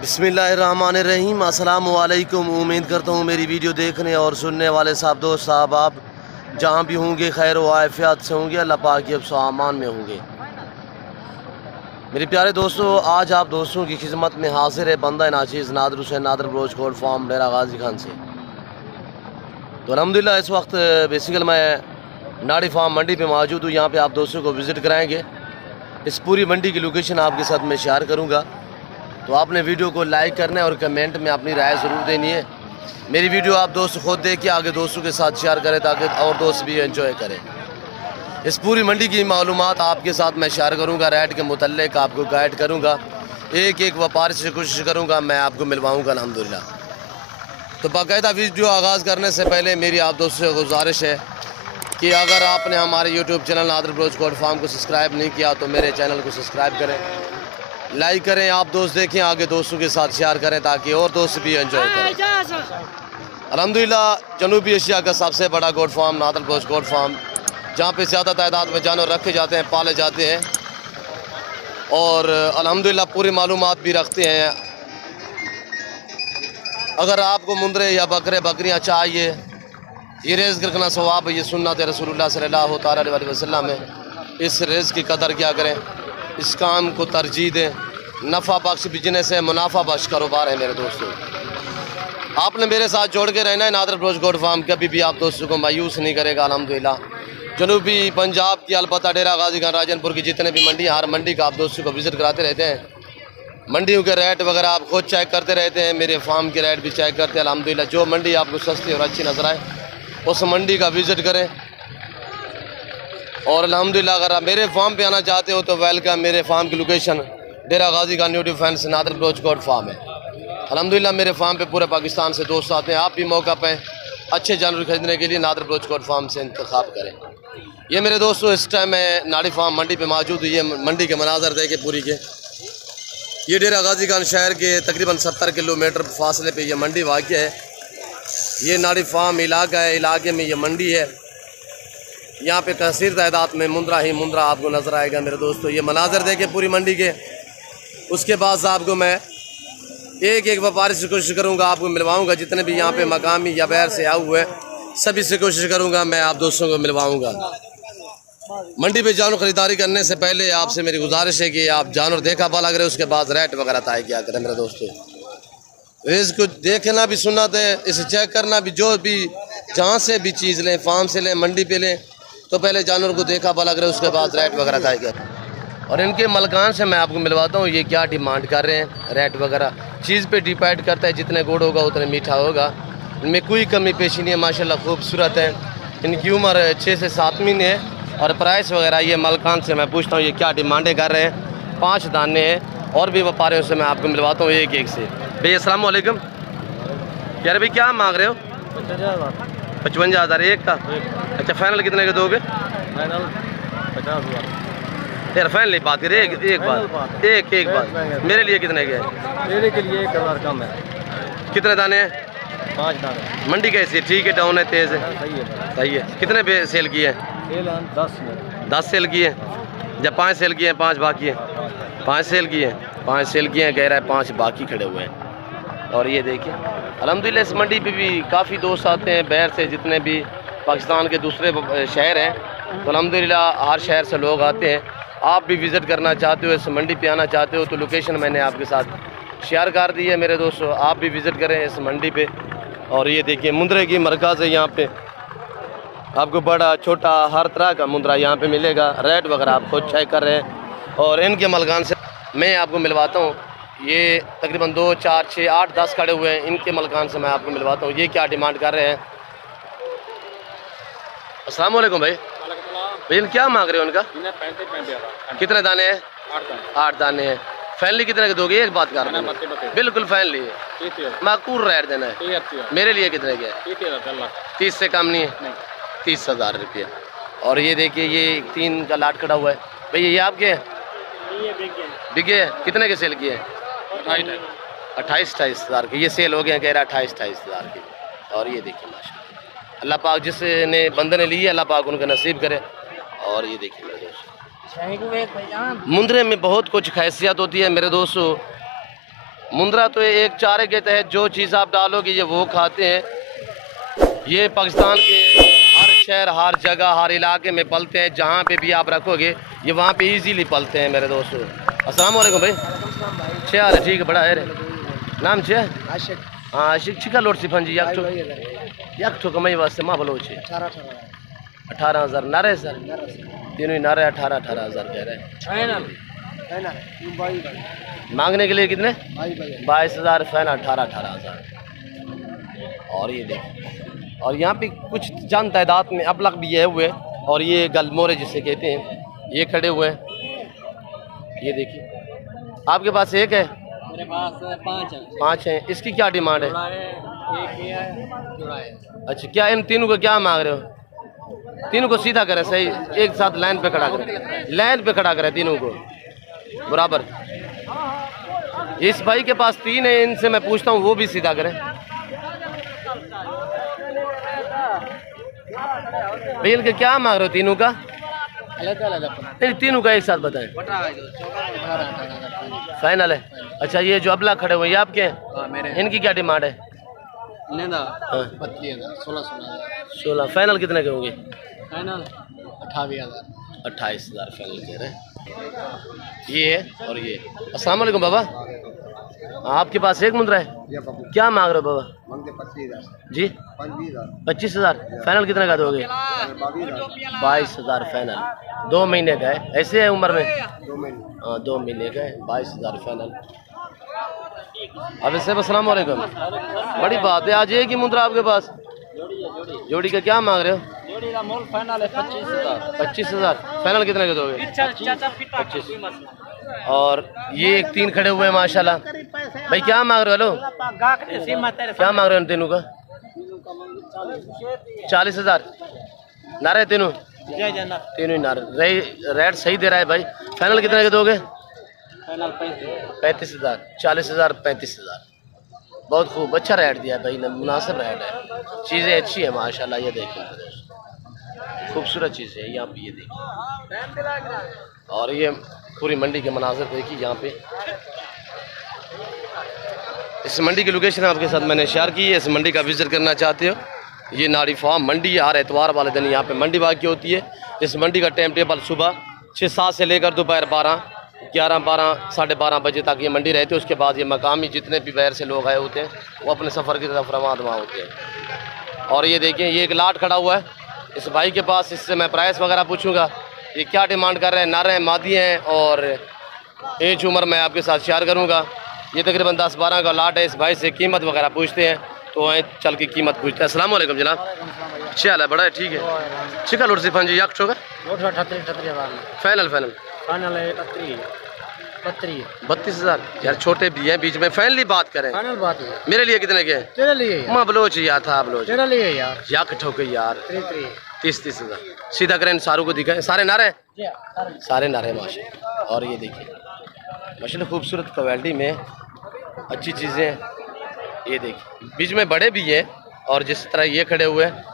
बिस्मिल्लाहिर्रहमानिर्रहीम। अस्सलाम वालेकुम। उम्मीद करता हूँ मेरी वीडियो देखने और सुनने वाले साहब दोस्त साहब आप जहाँ भी होंगे खैर व आफियत से होंगे, अल्लाह पाक के सामान में होंगे। मेरे प्यारे दोस्तों, आज आप दोस्तों की खिदमत में हाजिर है बंदा नाचीज़ नादर हुसैन नादर बलोच कोल्ड फार्म डेरा गाजी खान से। तो अल्हम्दुलिल्लाह इस वक्त बेसिकल मैं नाड़ी फार्म मंडी पे मौजूद हूँ। यहाँ पे आप दोस्तों को विज़िट कराएंगे। इस पूरी मंडी की लोकेशन आपके साथ मैं शेयर करूँगा, तो आपने वीडियो को लाइक करना है और कमेंट में अपनी राय ज़रूर देनी है। मेरी वीडियो आप दोस्त खुद देख के आगे दोस्तों के साथ शेयर करें ताकि और दोस्त भी एंजॉय करें। इस पूरी मंडी की मालूमात आपके साथ मैं शेयर करूंगा, रेट के मुतल्लिक आपको गाइड करूंगा, एक एक व्यापारी से कोशिश करूंगा मैं आपको मिलवाऊंगा अल्हम्दुलिल्लाह। तो बाकायदा वीडियो आगाज़ करने से पहले मेरी आप दोस्तों से गुजारिश है कि अगर आपने हमारे YouTube channel Nadir Baloch cold farm को सब्सक्राइब नहीं किया तो मेरे चैनल को सब्सक्राइब करें, लाइक करें, आप दोस्त देखें, आगे दोस्तों के साथ शेयर करें ताकि और दोस्त भी एंजॉय करें। अल्हम्दुलिल्लाह जनूबी एशिया का सबसे बड़ा goat farm Nadir Baloch goat farm, जहाँ पे ज़्यादा तादाद में जानवर रखे जाते हैं, पाले जाते हैं और अल्हम्दुलिल्लाह पूरी मालूमात भी रखते हैं। अगर आपको मुंदरे या बकरे बकरियाँ चाहिए, ये रेज़ करना सवाब है, ये सुन्नत रसूलुल्लाह सल्लल्लाहु अलैहि वसल्लम है। इस रेज़ की कदर क्या करें, इस काम को तरजीह दें। नफ़ा बख्श बिजनेस है, मुनाफा बख्श कारोबार है। मेरे दोस्तों, आपने मेरे साथ जोड़ के रहना है। नादर बलोच गोट फार्म कभी भी आप दोस्तों को मायूस नहीं करेगा अल्हम्दुलिल्लाह। जनूबी पंजाब की अलबत्ता डेरा गाजी खान राजनपुर की जितने भी मंडी, हर मंडी का आप दोस्तों को विज़िट कराते रहते हैं। मंडियों के रेट वगैरह आप खुद चेक करते रहते हैं, मेरे फार्म के रेट भी चेक करते हैं अल्हम्दुलिल्लाह। जो मंडी आपको सस्ती और अच्छी नजर आए उस मंडी का विज़िट करें और अल्हम्दुलिल्लाह अगर आप मेरे फार्म पे आना चाहते हो तो वेलकम। मेरे फार्म की location Dera Ghazi Khan new defence Nadir Baloch goat farm है। अल्हम्दुलिल्लाह मेरे फार्म पे पूरे पाकिस्तान से दोस्त आते हैं। आप भी मौका पाएँ अच्छे जानवर खरीदने के लिए नादर बलोच गोट फार्म से इंतखाब करें। ये मेरे दोस्तों इस टाइम मैं नाड़ी फार्म मंडी पे मौजूद हूँ। ये मंडी के मनाजर देखे पूरी के, ये डेरा गाजी खान शहर के तकरीबन 70 किलोमीटर फासले पे ये मंडी वाक़ है। ये नाड़ी फार्म इलाका है, इलाके में ये मंडी है। यहाँ पे कसीर तादाद में मुंद्रा ही मुंद्रा आपको नज़र आएगा। मेरे दोस्तों ये मनाजर देखे पूरी मंडी के, उसके बाद आपको मैं एक एक व्यापारी से कोशिश करूँगा आपको मिलवाऊँगा। जितने भी यहाँ पे मकामी या बाहर से आए हुए सभी से कोशिश करूँगा मैं आप दोस्तों को मिलवाऊँगा। मंडी पे जानवर खरीदारी करने से पहले आपसे मेरी गुजारिश है कि आप जानवर देखा पाला करें, उसके बाद रेट वगैरह तय किया करें। मेरे दोस्तों इसको देखना भी सुन्नत है, इसे चेक करना भी। जो भी जहाँ से भी चीज़ लें, फार्म से लें, मंडी पे लें, तो पहले जानवर को देखा पाला करें, उसके बाद रेट वगैरह तय किया। और इनके मलकान से मैं आपको मिलवाता हूँ ये क्या डिमांड कर रहे हैं। रेट वगैरह चीज़ पे डिपेंड करता है, जितने गुड़ होगा उतने मीठा होगा। इनमें कोई कमी पेशी नहीं है, माशाल्लाह खूबसूरत है। इनकी उम्र 6 से 7 महीने है। और प्राइस वगैरह ये मलकान से मैं पूछता हूँ ये क्या डिमांडें कर रहे हैं। 5 दाने हैं और भी व्यापारियों से मैं आपको मिलवाता हूँ एक एक से। भैया अस्सलाम वालेकुम। यार भाई क्या मांग रहे हो? 55,000 एक का। अच्छा फाइनल कितने के दोगे? फाइनल 50,000। यार फाइनल बात करें एक बात एक बात मेरे लिए कितने के है? मेरे के लिए 1,000 कम है। कितने दाने हैं? 5 दाने। मंडी कैसी है? ठीक है, डाउन है, तेज़ है? सही है। सही है। कितने सेल किए हैं? 10 सेल किए हैं। जब 5 सेल किए हैं, 5 बाकी हैं। 5 सेल किए हैं, 5 सेल किए हैं, कह रहा है 5 बाकी खड़े हुए हैं। और ये देखिए अल्हम्दुलिल्लाह इस मंडी पे भी काफ़ी दोस्त आते हैं बाहर से, जितने भी पाकिस्तान के दूसरे शहर हैं, तो अल्हम्दुलिल्लाह हर शहर से लोग आते हैं। आप भी विज़िट करना चाहते हो, इस मंडी पे आना चाहते हो तो लोकेशन मैंने आपके साथ शेयर कर दी है। मेरे दोस्तों आप भी विज़िट करें इस मंडी पे। और ये देखिए मुंद्रे की मरकज़ है। यहाँ पे आपको बड़ा छोटा हर तरह का मुंद्रा यहाँ पे मिलेगा। रेट वगैरह आप खुद चेक कर रहे हैं। और इनके मलकान से मैं आपको मिलवाता हूँ। ये तकरीबन 2, 4, 6, 8, 10 खड़े हुए हैं। इनके मलकान से मैं आपको मिलवाता हूँ ये क्या डिमांड कर रहे हैं। अस्सलाम वालेकुम भाई। भैया क्या मांग रहे हो उनका? कितने दाने हैं? 8 दाने हैं। फैनली कितने के दोगे? एक बात कर रहे हैं, बिल्कुल फैनली है, माकूल रेट देना है। मेरे लिए कितने के? 30 से कम नहीं है। 30,000 रुपये। और ये देखिए ये 3 का लाट खड़ा हुआ है। भैया ये आपके हैं? बिके कितने के सेल किए? 28,000 के ये सेल हो गए हैं, कह रहा 28,000 के। और ये देखिए माशाल्लाह अल्लाह पाक जिसने बंदे ने ली है अल्लाह पाक उनका नसीब करे। और ये देखिए मेरे दोस्तों मुंद्रे में बहुत कुछ खैसियत होती है मेरे दोस्तों। मुंद्रा तो एक चारे के तहत जो चीज़ आप डालोगे ये वो खाते हैं। ये पाकिस्तान के हर शहर, हर जगह, हर इलाके में पलते हैं। जहाँ पे भी आप रखोगे ये वहाँ पे इजीली पलते हैं मेरे दोस्तों। अस्सलाम वालेकुम भाई। छः हाल है, ठीक है, बड़ा है रे। नाम छः आशिक। हाँ आशिक छिका लोट सिफन जी यक ठो कमाई वास्ते माँ बोलो छे 18,000 नारे सर, तीनों ही नारे 18,000 कह रहे हैं। मांगने के लिए कितने? 22,000 फैन, 18,000। और ये देखिए, और यहाँ पे कुछ चंद तादाद में अबलग भी है हुए, और ये गलमोरे जिसे कहते हैं ये खड़े हुए हैं। ये देखिए, आपके पास एक है? मेरे पास 5 हैं। 5 हैं। इसकी क्या डिमांड है? अच्छा, क्या इन तीनों को क्या मांग रहे हो? तीनों को सीधा करें, सही एक साथ लाइन पे खड़ा करें, लाइन पे खड़ा करें तीनों को बराबर। इस भाई के पास 3 है, इनसे मैं पूछता हूँ वो भी सीधा करें। भैया इनके क्या मांग रहे हो तीनों का? नहीं, तीनों का एक साथ बताएं। फाइनल है। अच्छा, ये जो अबला खड़े हुए ये आपके हैं? इनकी क्या डिमांड है? 16। फाइनल कितने के होंगे? फाइनल 28,000 फाइनल कह रहे हैं। ये है और ये। अस्सलाम वालेकुम बाबा। आपके पास एक मुंद्रा है, क्या मांग रहे हो बाबा? 25,000 जी 25,000। फाइनल कितने का दोगे? 22,000 फाइनल। 2 महीने का है, ऐसे है उम्र में? 2 महीने। हाँ 2 महीने का है, 22,000 फाइनल। अब इससे अस्सलाम वालेकुम। बड़ी बात है, आज एक ही मुंद्रा आपके पास? जोड़ी का क्या मांग रहे हो? जोड़ी का मोल फाइनल है 25,000। 25,000। फाइनल कितने के दोगे? 25। और ये एक 3 खड़े हुए हैं माशाल्लाह। भाई क्या मांग रहे हो? हेलो, क्या मांग रहे हो तीनों का? 40,000 नारे तीनों? तीनों ही नारे। रेट सही दे रहा है भाई। फाइनल कितने के दोगे? फाइनल 35,000। 40,000 35,000। बहुत खूब, अच्छा रेट दिया है भाई ने, मुनासिब रेट है। चीज़ें अच्छी है माशाल्लाह। ये देखिए खूबसूरत चीज़ें है यहाँ पे, ये देखिए। और ये पूरी मंडी के मनाज़िर देखिए यहाँ पे। इस मंडी की लोकेशन आपके साथ मैंने शेयर की है। इस मंडी का विजिट करना चाहते हो, ये नाड़ी फार्म मंडी है। हर एतवार वाले दिन यहाँ पे मंडी बाकी होती है। इस मंडी का टाइम टेबल सुबह 6-7 से लेकर दोपहर 11-12 साढ़े 12 बजे तक ये मंडी रहती है। उसके बाद ये मकामी जितने भी बाहर से लोग आए होते हैं वो अपने सफ़र की तरफ रवाना होते हैं। और ये देखिए, ये एक लाट खड़ा हुआ है इस भाई के पास। इससे मैं प्राइस वगैरह पूछूंगा, ये क्या डिमांड कर रहे हैं, नर हैं मादी हैं, और एज उम्र मैं आपके साथ शेयर करूंगा। ये तकरीबन 10-12 का लाट है। इस भाई से कीमत वगैरह पूछते हैं, तो वहीं चल के कीमत पूछते हैं। अस्सलाम वालेकुम जनाब। अच्छा हाल है, बड़ा है, ठीक है। छिका लोट सिफान जी याक होगा? फाइनल 32,000 यार, छोटे भी हैं बीच में। फाइनली बात करें, मेरे लिए कितने के? तेरे लिए माँ बलोच यार था, बलोच तेरे लिए यार। याक ठोके यार 30,000 सीधा करें। सारों को दिखाएं, सारे नारे, सारे नारे माशा। और ये देखिए माशाल्लाह खूबसूरत क्वालिटी में अच्छी चीज़ें। ये देखिए बीच में बड़े भी हैं, और जिस तरह ये खड़े हुए हैं।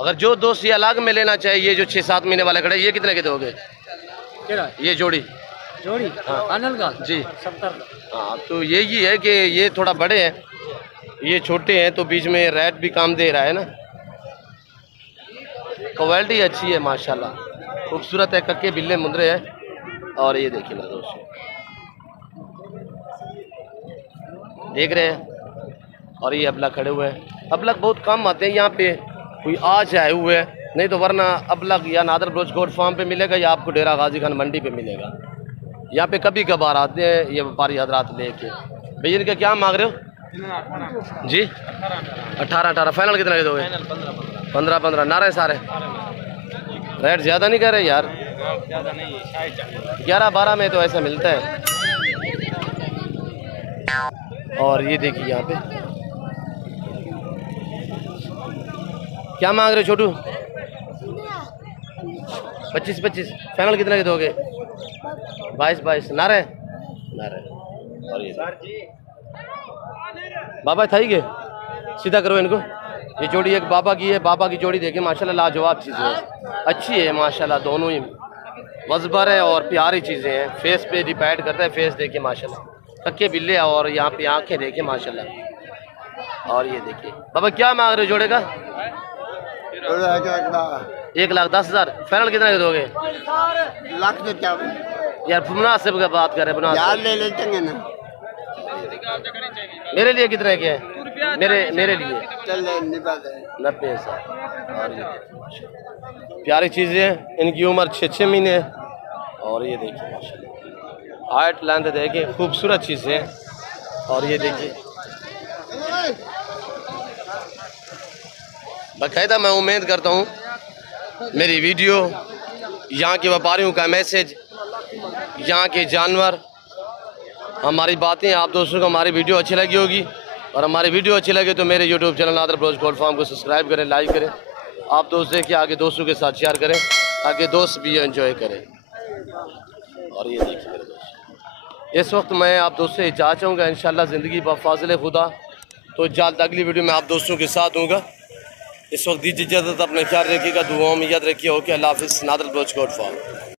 अगर जो दोस्त ये अलग में लेना चाहिए, ये जो 6-7 महीने वाले खड़े, ये कितने के दोगे? ये जोड़ी फाइनल का जी 70। हाँ, तो यही है कि ये थोड़ा बड़े हैं, ये छोटे हैं, तो बीच में रेट भी काम दे रहा है ना। क्वालिटी अच्छी है माशाल्लाह, खूबसूरत है, कक्के बिल्ले मुंदरे हैं। और ये देखिए मेरे दोस्त देख रहे हैं। और ये अबलग खड़े हुए हैं। अबलग बहुत कम आते हैं यहाँ पे, कोई आज आए हुए हैं, नहीं तो वरना अबलग या नादर बलोच गोट फार्म पे मिलेगा या आपको डेरा गाजी खान मंडी पे मिलेगा। यहाँ पे कभी कभार आते हैं ये व्यापारी हजरात लेके। भैया इनका क्या मांग रहे हो जी? 18 फाइनल कितना के दोगे? 15 नारे सारे। रेट ज़्यादा नहीं कह रहे यार? 11-12 में तो ऐसा मिलता है। और ये देखिए यहाँ पे क्या मांग रहे हो छोटू? 25 फाइनल कितने के दोगे? 22 नारे। और ये बाबा था ही के सीधा करो इनको। ये जोड़ी एक बाबा की है, बाबा की जोड़ी देखिए माशाल्लाह लाजवाब चीज़ें हैं, अच्छी है माशाल्लाह। दोनों ही वज़बर है और प्यारी चीज़ें हैं। फेस पे डिपेंड करता है, फेस देखिए माशाल्लाह कक्के बिल्ले और यहाँ पे आंखें देखे माशाल्लाह। और ये देखिए बाबा क्या मांग रहे हो जोड़े का? 1,10,000। फाइनल कितना के दोगे? लाख दे क्या यार मुनासिब का बात कर रहे हैं, यार ले लेते हैं ना। मेरे लिए कितने के हैं? मेरे लिए चल ले निकाल दे 90,000। और ये प्यारी चीज़ें हैं, इनकी उम्र 6 महीने है। और ये देखिए माशाल्लाह हाइट लेंथ देखिए, खूबसूरत चीज़ें हैं। और ये देखिए बाकायदा मैं उम्मीद करता हूँ मेरी वीडियो, यहाँ के व्यापारियों का मैसेज, यहाँ के जानवर, हमारी बातें आप दोस्तों को हमारी वीडियो अच्छी लगी होगी। और हमारी वीडियो अच्छी लगे तो मेरे YouTube channel Nadir blogs gold farm को सब्सक्राइब करें, लाइक करें। आप दोस्त देखिए आगे दोस्तों के साथ शेयर करें ताकि दोस्त भी एंजॉय करें। और ये देखिए मेरे दोस्त, इस वक्त मैं आप दोस्तों से इजाज़त चाहूँगा इंशाल्लाह ज़िंदगी बफ़ाज़िल खुदा। तो जल्द अगली वीडियो में आप दोस्तों के साथ दूँगा। इस वक्त दीजिए इजाज़त, अपने ख्याल रखिएगा, दुआओं में याद रखिए। ओके, अल्लाह हाफ़िज़। Nadir blogs gold farm.